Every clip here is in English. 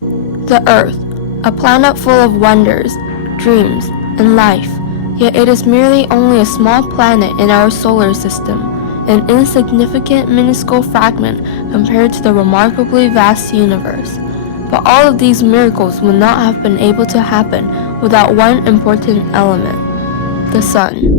The Earth, a planet full of wonders, dreams, and life, yet it is merely only a small planet in our solar system, an insignificant minuscule fragment compared to the remarkably vast universe. But all of these miracles would not have been able to happen without one important element: the Sun.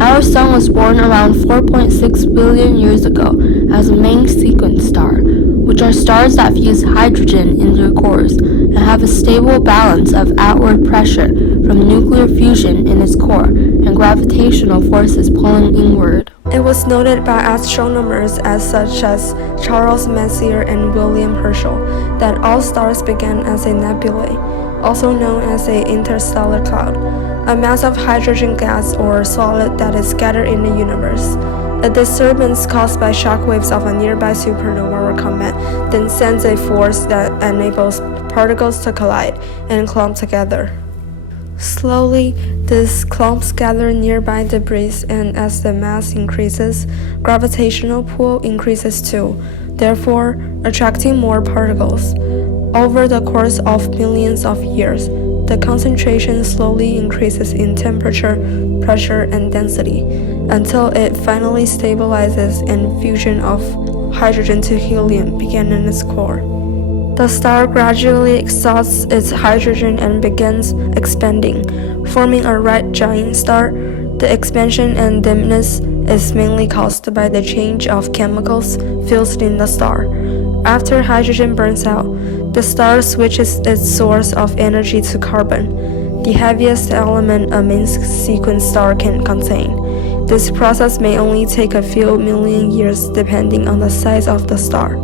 Our Sun was born around 4.6 billion years ago as a main sequence star, which are stars that fuse hydrogen in their cores and have a stable balance of outward pressure from nuclear fusion in its core and gravitational forces pulling inward. It was noted by astronomers such as Charles Messier and William Herschel that all stars began as a nebulae, also known as an interstellar cloud, a mass of hydrogen gas or solid that is scattered in the universe. A disturbance caused by shock waves of a nearby supernova or comet then sends a force that enables particles to collide and clump together. Slowly, these clumps gather nearby debris, and as the mass increases, gravitational pull increases too, therefore attracting more particles. Over the course of millions of years, the concentration slowly increases in temperature, pressure, and density, until it finally stabilizes and fusion of hydrogen to helium begins in its core. The star gradually exhausts its hydrogen and begins expanding, forming a red giant star. The expansion and dimness is mainly caused by the change of chemicals fused in the star. After hydrogen burns out, the star switches its source of energy to carbon, the heaviest element a main sequence star can contain. This process may only take a few million years depending on the size of the star.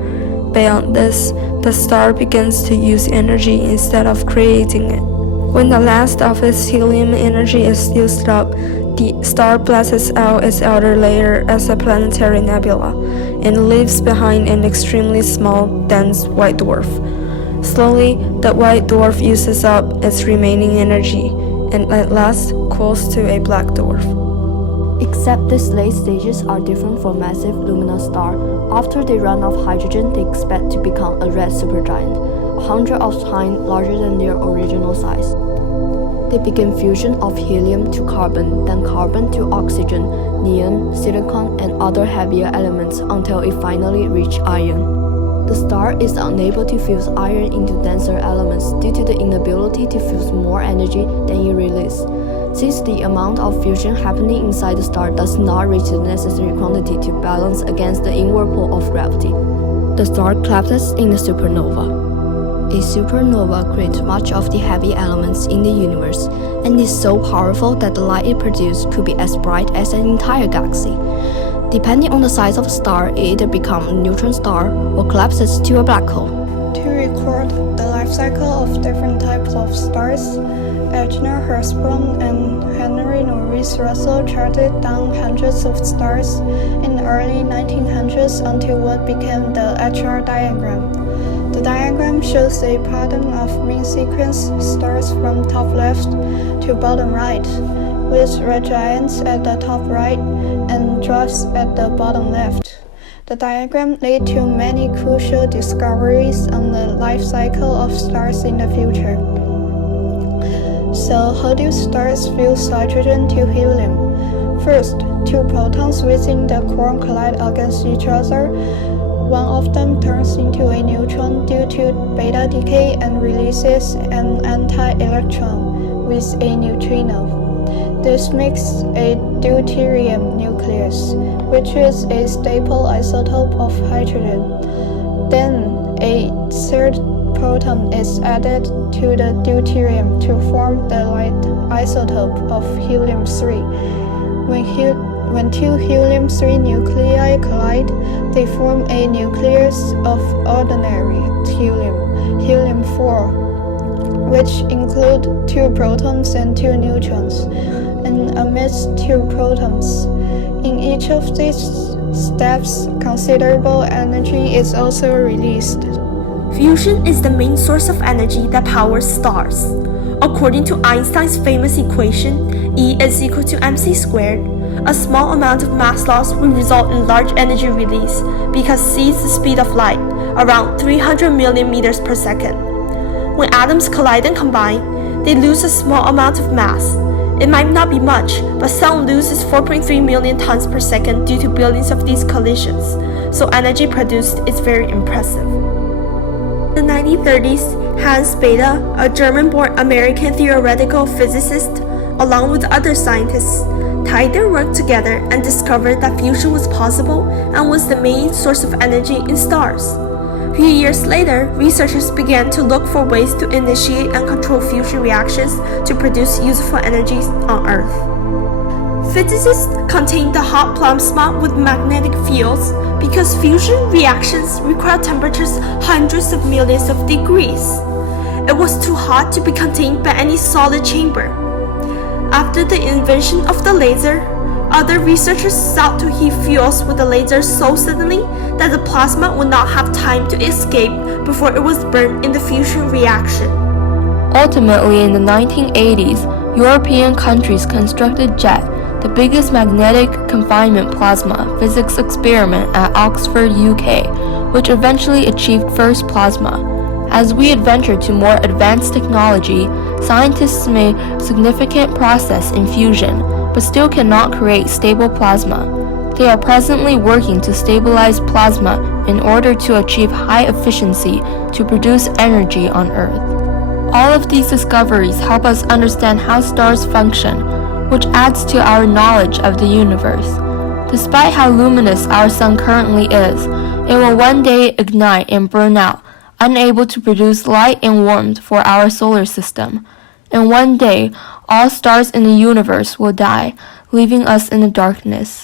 Beyond this, the star begins to use energy instead of creating it. When the last of its helium energy is used up, the star blasts out its outer layer as a planetary nebula and leaves behind an extremely small, dense white dwarf. Slowly, the white dwarf uses up its remaining energy and at last cools to a black dwarf. Except these late stages are different from massive luminous stars. After they run out of hydrogen, they expect to become a red supergiant, 100 of times larger than their original size. They begin fusion of helium to carbon, then carbon to oxygen, neon, silicon, and other heavier elements until it finally reaches iron. The star is unable to fuse iron into denser elements due to the inability to fuse more energy than it releases. Since the amount of fusion happening inside the star does not reach the necessary quantity to balance against the inward pull of gravity, the star collapses in a supernova. A supernova creates much of the heavy elements in the universe and is so powerful that the light it produces could be as bright as an entire galaxy. Depending on the size of the star, it either becomes a neutron star or collapses to a black hole. To record the life cycle of different types of stars, Edna Hertzsprung and Henry Norris Russell charted down hundreds of stars in the early 1900s until what became the HR diagram. The diagram shows a pattern of main sequence stars from top left to bottom right, with red giants at the top right and dwarfs at the bottom left. The diagram led to many crucial discoveries on the life cycle of stars in the future. So, how do stars fuse hydrogen to helium? First, two protons within the core collide against each other. One of them turns into a neutron due to beta decay and releases an anti-electron with a neutrino. This makes a deuterium nucleus, which is a stable isotope of hydrogen. Then, a third proton is added to the deuterium to form the light isotope of helium-3. When two helium-3 nuclei collide, they form a nucleus of ordinary helium, helium-4, which include two protons and two neutrons, and emits two protons. In each of these steps, considerable energy is also released. Fusion is the main source of energy that powers stars. According to Einstein's famous equation, E is equal to mc squared, a small amount of mass loss will result in large energy release because c is the speed of light, around 300 million meters per second. When atoms collide and combine, they lose a small amount of mass. It might not be much, but sound loses 4.3 million tons per second due to billions of these collisions, so energy produced is very impressive. In the 1930s, Hans Bethe, a German-born American theoretical physicist, along with other scientists, tied their work together and discovered that fusion was possible and was the main source of energy in stars. A few years later, researchers began to look for ways to initiate and control fusion reactions to produce useful energies on Earth. Physicists contained the hot plasma with magnetic fields because fusion reactions require temperatures hundreds of millions of degrees. It was too hot to be contained by any solid chamber. After the invention of the laser, other researchers sought to heat fuels with the laser so suddenly that the plasma would not have time to escape before it was burned in the fusion reaction. Ultimately, in the 1980s, European countries constructed JET, the biggest magnetic confinement plasma physics experiment at Oxford, UK, which eventually achieved first plasma. As we adventure to more advanced technology, scientists made significant progress in fusion, but still cannot create stable plasma. They are presently working to stabilize plasma in order to achieve high efficiency to produce energy on Earth. All of these discoveries help us understand how stars function, which adds to our knowledge of the universe. Despite how luminous our sun currently is, it will one day ignite and burn out, unable to produce light and warmth for our solar system. And one day, all stars in the universe will die, leaving us in the darkness.